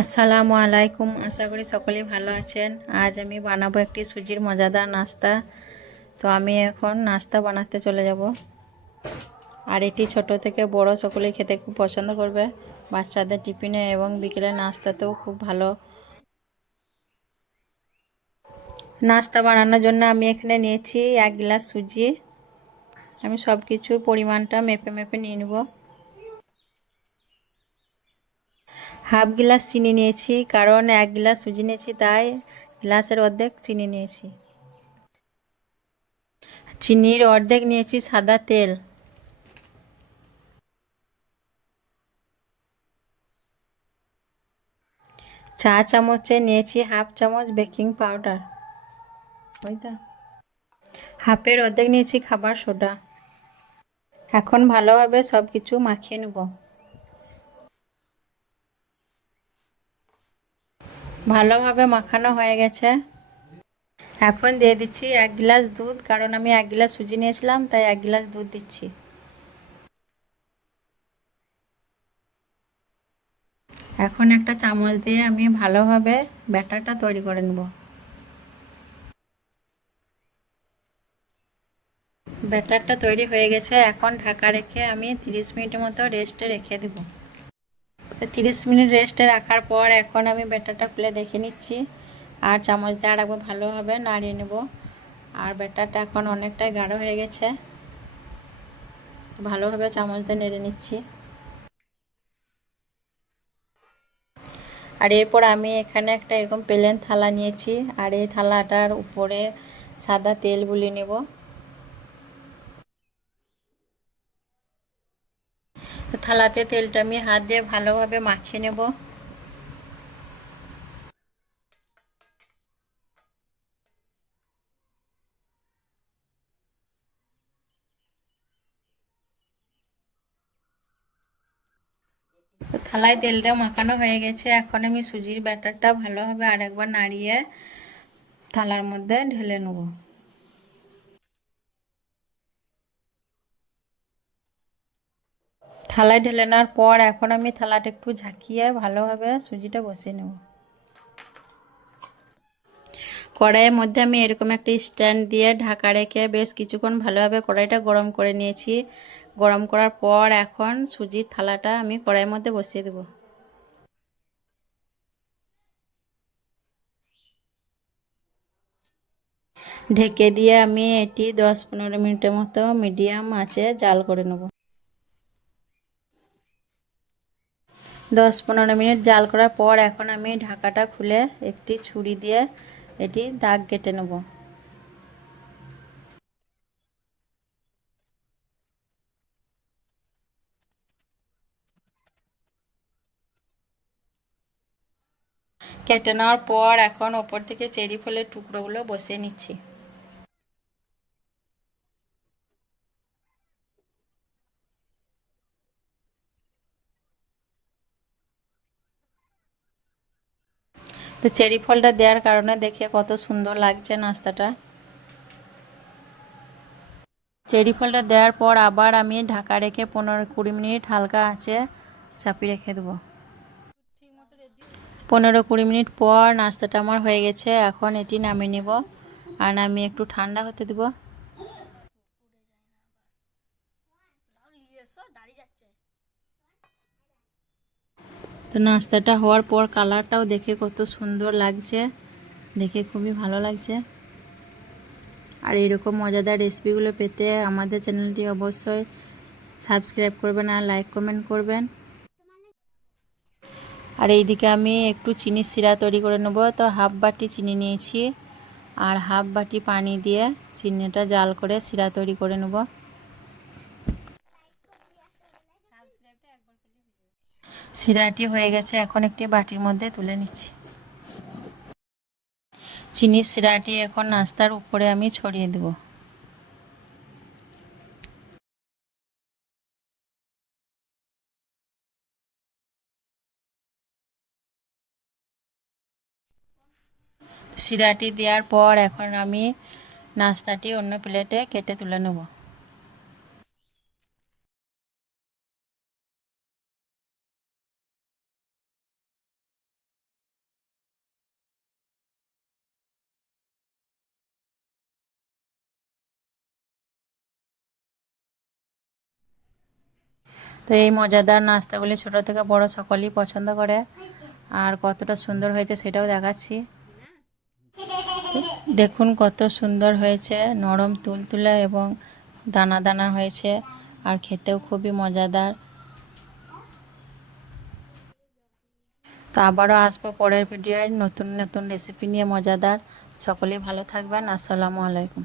আসসালামু আলাইকুম, আশা করি সকলেই ভালো আছেন। আজ আমি বানাবো একটি সুজির মজাদার নাস্তা। তো আমি এখন নাস্তা বানাতে চলে যাব। আর এটি ছোট থেকে বড় সকলেই খেতে খুব পছন্দ করবে। বাচ্চাদের টিফিনে এবং বিকেলে নাস্তাতেও খুব ভালো। নাস্তা বানানোর জন্য আমি এখানে নিয়েছি 1 গ্লাস সুজি। আমি সব কিছু পরিমাণটা মেপে মেপে নিয়ে নেব। হাফ গ্লাস চিনি নিয়েছি, কারণ 1 গ্লাস সুজি নিয়েছি, তাই গ্লাসের অর্ধেক চিনি নিয়েছি। চিনির অর্ধেক নিয়েছি সাদা তেল। চা চামচে নিয়েছি হাফ চামচ বেকিং পাউডার। ওইটা হাফের অর্ধেক নিয়েছি খাবার সোডা। এখন ভালোভাবে সব কিছু মাখিয়ে নেব। ভালোভাবে মাখানো হয়ে গেছে। এখন দিয়ে দিচ্ছি 1 গ্লাস দুধ, কারণ আমি 1 গ্লাস সুজি নিয়েছিলাম, তাই 1 গ্লাস দুধ দিচ্ছি। এখন একটা চামচ দিয়ে আমি ভালোভাবে ব্যাটারটা তৈরি করে নেব। ব্যাটারটা তৈরি হয়ে গেছে। এখন ঢাকা রেখে আমি 30 মিনিটের মতো রেস্টে রেখে দেব। 30 মিনিট রেস্টে রাখার পর এখন আমি ব্যাটারটা খুলে দেখে নিচ্ছি, আর চামচ দিয়ে আরেকবার ভালোভাবে নাড়িয়ে নেব। আর ব্যাটারটা এখন অনেকটাই গাঢ় হয়ে গেছে। ভালোভাবে চামচ দিয়ে নেড়ে নিচ্ছি। আর এরপর আমি এখানে একটা এরকম প্লেন থালা নিয়েছি, আর এই থালাটার উপরে সাদা তেল বুলিয়ে নেব। থালাতে তেলটা আমি হাত দিয়ে ভালোভাবে মাখিয়ে নেব। তো থালায় তেলটা মাখানো হয়ে গেছে। এখন আমি সুজির ব্যাটারটা ভালোভাবে আরেকবার নাড়িয়ে থালার মধ্যে ঢেলে নেব। থালায় ঢেলে নেওয়ার পর এখন আমি থালাটা একটু ঝাঁকিয়ে ভালোভাবে সুজিটা বসিয়ে নেব। কড়াইয়ের মধ্যে আমি এরকম একটা স্ট্যান্ড দিয়ে ঢাকা রেখে বেশ কিছুক্ষণ ভালোভাবে কড়াইটা গরম করে নিয়েছি। গরম করার পর এখন সুজির থালাটা আমি কড়াইয়ের মধ্যে বসিয়ে দেব। ঢেকে দিয়ে আমি এটি 10-15 মিনিটের মতো মিডিয়াম আঁচে জাল করে নেব। 10-15 মিনিট জাল করার পর এখন আমি ঢাকাটা খুলে একটি ছুরি দিয়ে এটি দাগ কেটে নেব। কেটে নেওয়ার পর এখন ওপর থেকে চেরি ফলের টুকরোগুলো বসিয়ে নিচ্ছি। তো চেরি ফলটা দেওয়ার কারণে দেখে কত সুন্দর লাগছে নাস্তাটা। চেরি ফলটা দেওয়ার পর আবার আমি ঢাকা রেখে 15-20 মিনিট হালকা আঁচে চাপিয়ে রেখে দেবো। 15-20 মিনিট পর নাস্তাটা আমার হয়ে গেছে। এখন এটি নামিয়ে নেব, আর নামিয়ে একটু ঠান্ডা হতে দেব। তো নাস্তাটা হওয়ার পর কালারটাও দেখে কত সুন্দর লাগছে, দেখে খুবই ভালো লাগছে। আর এইরকম মজাদার রেসিপিগুলো পেতে আমাদের চ্যানেলটি অবশ্যই সাবস্ক্রাইব করবেন আর লাইক কমেন্ট করবেন। আর এইদিকে আমি একটু চিনির শিরা তৈরি করে নেব। তো হাফ বাটি চিনি নিয়েছি, আর হাফ বাটি পানি দিয়ে চিনিটা জাল করে শিরা তৈরি করে নেব। শিরাটি হয়ে গেছে, এখন একটি বাটির মধ্যে তুলে নিচ্ছি। চিনির শিরাটি এখন নাস্তার উপরে আমি ছড়িয়ে দেব। শিরাটি দেওয়ার পর এখন আমি নাস্তাটি অন্য প্লেটে কেটে তুলে নেব। তো এই মজাদার নাস্তাগুলি ছোট থেকে বড় সকলেই পছন্দ করে। আর কতটা সুন্দর হয়েছে সেটাও দেখাচ্ছি। দেখুন কত সুন্দর হয়েছে, নরম তুলতুলে এবং দানা দানা হয়েছে, আর খেতেও খুবই মজাদার। তো আবারও আসবো পরের ভিডিওয় নতুন নতুন রেসিপি নিয়ে মজাদার। সকলেই ভালো থাকবেন। আসসালামু আলাইকুম।